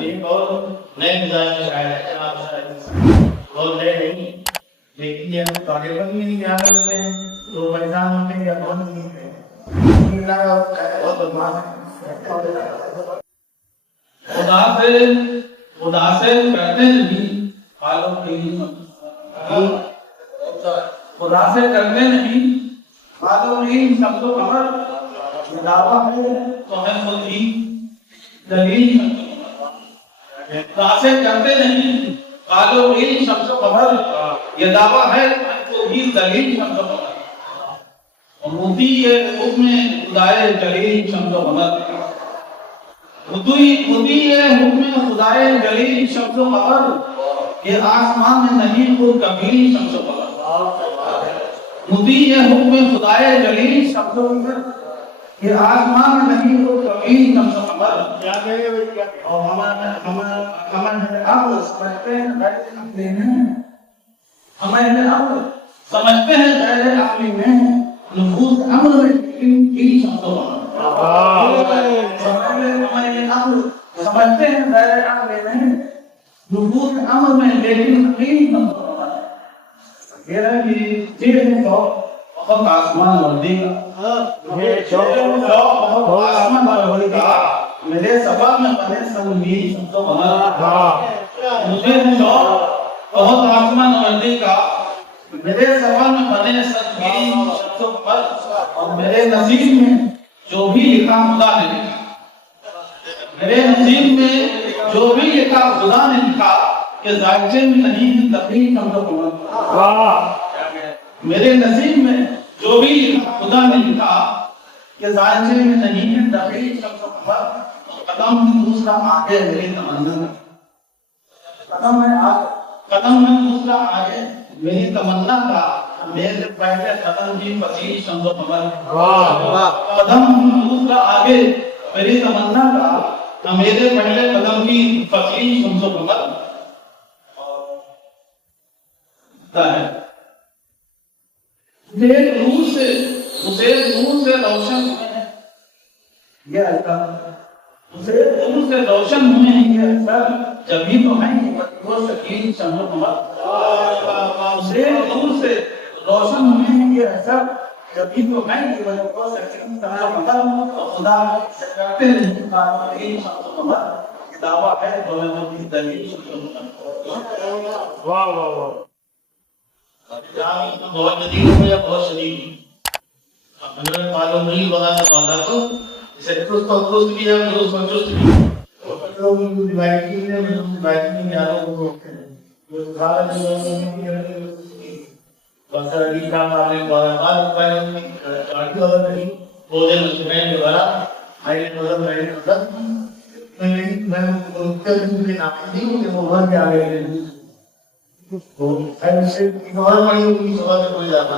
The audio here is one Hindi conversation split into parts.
ये बहुत नए मिजाज में शायद है आप शायद बहुत नए नहीं, लेकिन ये हम तकरीबन में नहीं ध्यान रखते हैं तो परेशान होते हैं या कौन नहीं है बहुत बदमाश है। खुदा से करते नहीं हालों की खुदा से करते नहीं हालों की सबको खबर दावा है तो है खुद ही दलील खुदा से करते नहीं हालों की सबको खबर ये दावा है तो ही दलील सबको खबर मुदी ये हुक्म खुदाए जलील सबको खबर मुदी ये हुक्म खुदाए जलील सबको खबर ये आसमान में नहीं कोई कभी सबको खबर मुदी ये हुक्म खुदाए जलील सबको खबर ये आसमान में नहीं कोई कभी सबको खबर क्या कहेंगे भैया और हमारे आप समझते हैं हमारे आप समझते हैं गैर आखिरी में नफूस अमर में इन सबको समझते हैं गैर आखिरी में नफूस अमर में लेकिन ये है तो बहुत आसमान और देगा ये बहुत आसमान और देगा मेरे सभा में बने संगीत सबको बना मुझे शौक बहुत आसमान और देगा मेरे सभा में बने संगीत सबको पर और मेरे नसीब में जो भी लिखा खुदा ने लिखा मेरे नसीब में जो भी लिखा खुदा ने लिखा कि जायचे में नहीं है तकलीफ हमको मेरे नसीब में जो भी लिखा खुदा ने लिखा कि जायचे में नहीं है तकलीफ हमको कदम दूसरा आगे मेरी तमन्ना कदम है दूसरा आगे मेरी तमन्ना का मेरे पहले कदम की फसील समझो कदम दूसरा आगे मेरी तमन्ना का मेरे पहले कदम की फसील समझो है उसे दूर से रोशन ये उसे दूर से रोशन हुए हैं ये सब जभी तो है वो शकील समझो उसे दूर से रोशन हुए हैं ये सब जभी तो है वो शकील समझो खुदा करते हैं दावा है दलील वाह वाह वाह बहुत नदी हो या बहुत शरीर अगर मालूम नहीं बनाना पाता तो इसे संतुष्ट भी है तो संतुष्ट भी लोग डिवाइडिंग में यारों को वो उदाहरण बंदरी का मामले बार उपाय में चार्ट वाला नहीं बोले मुझे दोबारा आईने मैं उत्तर के नाम नहीं वो भर के आ गए तो ऐसे इग्नोर पड़ी हुई सवाल में कोई जाता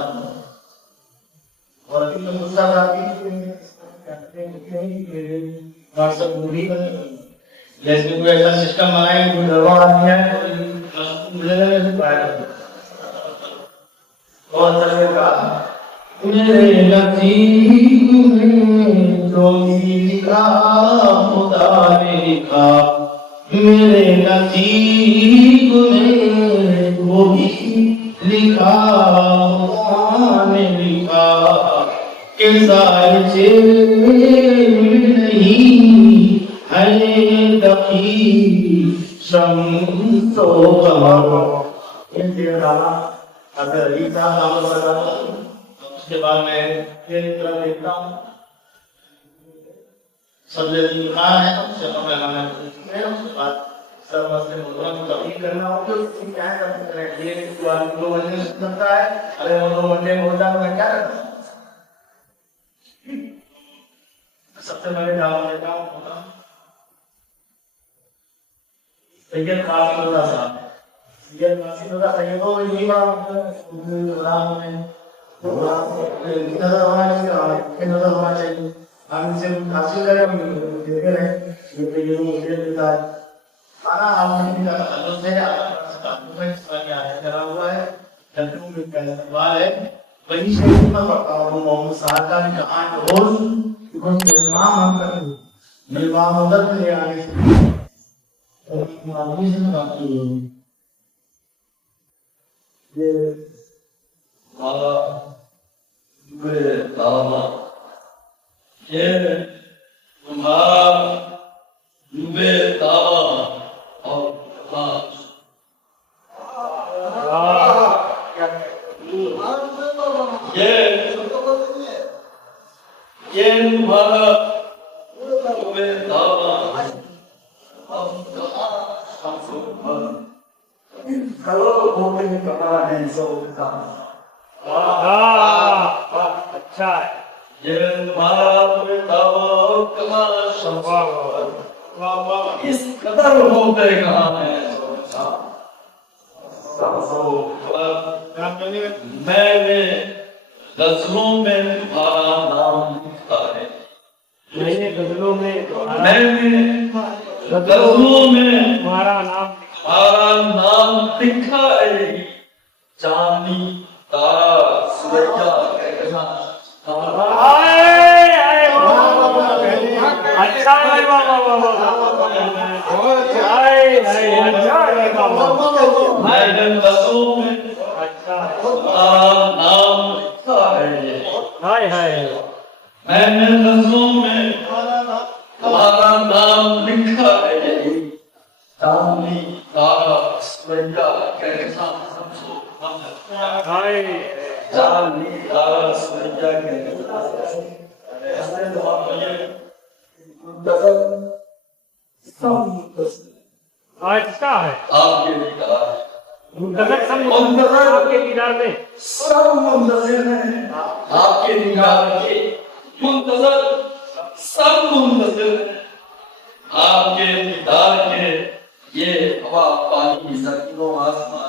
और अभी तो दूसरा व्हाट्सएप मूवी जैसे कोई ऐसा सिस्टम बनाए कोई डरवा आदमी है मुझे पाया और तरह का मेरे नसीब में जो लिखा खुदा ने लिखा मेरे नसीब में वो भी लिखा ने लिखा के सारे नहीं है दखी शम्सो कमर इन तेरा अगर रीता नाम बता उसके बाद मैं ये तरह देखता हूँ सब जल्दी लिखा है चलो मैं गाना उसके बाद सब मसले मुद्रा को तब्दील करना हो तो क्या है ये दो घंटे में बनता है अरे वो 2 घंटे में होता है मैं क्या करता सबसे पहले डाल देता हूँ सैयद कासिम साहब सैयद कासिम सैयद को यही बड़ा में नजर होना चाहिए हम इसे हासिल करें देते रहे ये मुझे देता है खाना हम नहीं कर सकते हैं सवाल आया करा हुआ है तंत्रों में पहला सवाल है वही से मैं पढ़ता हूँ मोहम्मद साहब का कहानी रोज क्योंकि इमाम हम कर निर्वाह मदद ले आने से अच्छा ये इस कदर होते कहाँ है मैंने गजलों में तुम्हारा नाम लिखा है मैंने गजलों में तुम्हारा नाम लिखा है चांदी तारा सूरजा अच्छा है मैंने गजलों में तुम्हारा नाम लिखा है मैंने गजलों में तुम्हारा नाम लिखा है चांदी तारा सूरजा कैसा समझो चांदी तारा सूरजा कैसा अच्छा है आपके दीदार आपके दीदार में सब मुंतज़िर हैं आपके दीदार के मुंतज़िर सब मुंतज़िर हैं आपके दीदार के ये हवा पानी ज़मीनों आसमां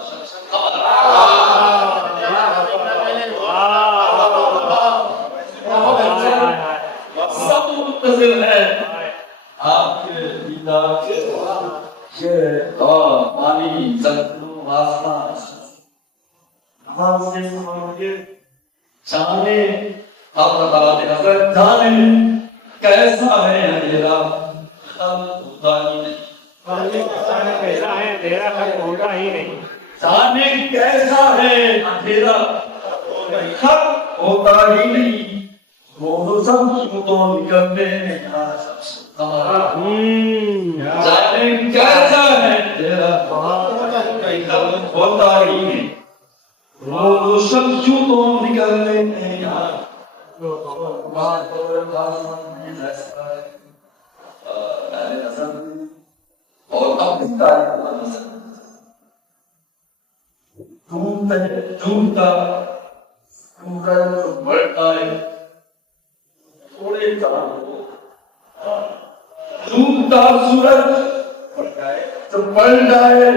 सब मुंतज़िर हैं आपके दीदार के ये हवा पानी ज़मीनों आसमां से सुनोगे जाने आप जाने कैसा है अंधेरा कैसा है अंधेरा कभी होगा ही नहीं जाने कैसा है अंधेरा खत होता ही नहीं वो सब तो निकलते हैं जाने कैसा है अंधेरा होता ही नहीं वो सब तो निकलते हैं यार और अपनी ढूंढता बढ़ता है थोड़े ढूंढता सूरज तो बढ़ जाए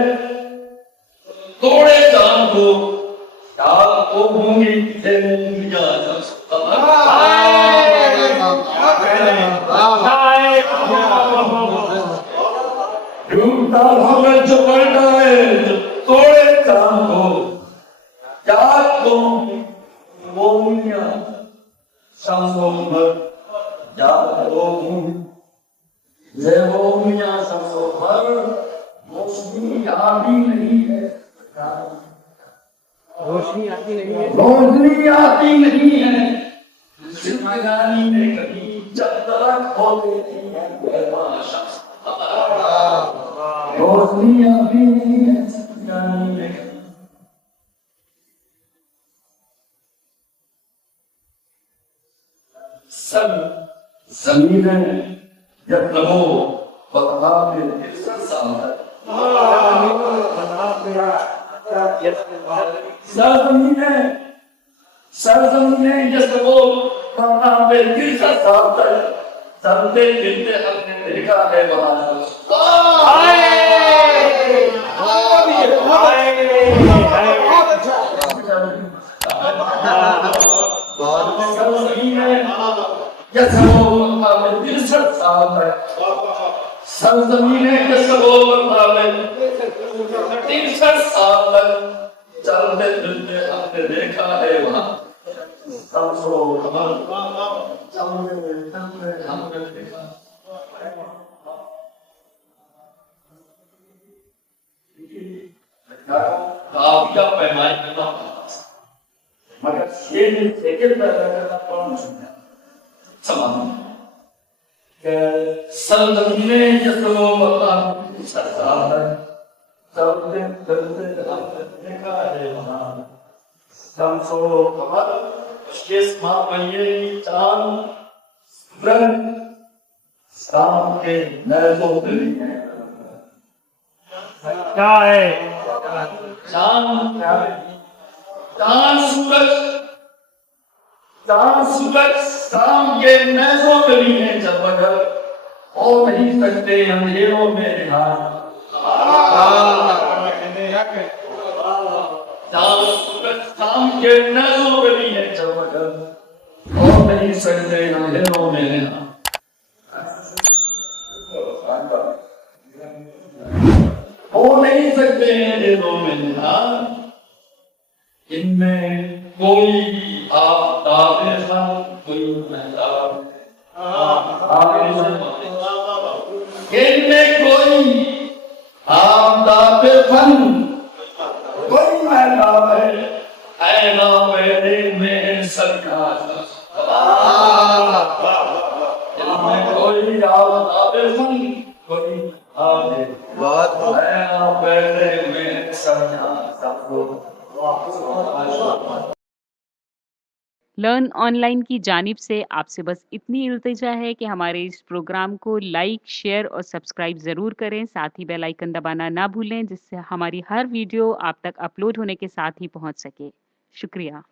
थोड़े चांद को याद को होंगी ढूंढता सूरज जो बढ़ जाए थोड़े चांद को याद को होंगी संसोमर याद को ये होंगी संसोमर रोशनी आती नहीं है रोशनी आती नहीं है रोशनी आती नहीं है जिंदगानी में कभी जब तक होते नहीं है रोशनी आती नहीं है जिंदगानी में सब जमीनें जब रहो बता में सरजमीने जैसे वो बना में किसा साथ है चलते फिरते हमने देखा है वहां जैसे वो बना में किसा साथ है सरजमीने जैसे वो बना में 300 साल तक चलते फिरते हमने देखा है वहां हमने देखा काव्य पैमाने करना मगर शेर सेकंड पैदा करना कौन सुना समान के संदर्भने जसो बता सरकार सबने दर्दे देखा है महान संसो खबर शेष मापये चांद ब्रह्म शाम के नैसो दिली क्या है चांद सूरज शाम के नैसों गली में चमकर और नहीं सकते अंधेरों में ध्यान सूरज शाम के नैसों गली में चमकर और नहीं सकते अंधेरों में ध्यान हो नहीं सकते अंधेरों में ध्यान इनमें कोई आपदा कोई महताब इनमें कोई आपदा कोई महताब है ऐना मेरे में सरकार इनमें कोई आपदा कोई बहुत ऐना मेरे में सरकार लर्न ऑनलाइन की जानिब से आपसे बस इतनी इल्तिजा है कि हमारे इस प्रोग्राम को लाइक, शेयर और सब्सक्राइब ज़रूर करें। साथ ही बेल आइकन दबाना ना भूलें जिससे हमारी हर वीडियो आप तक अपलोड होने के साथ ही पहुंच सके। शुक्रिया।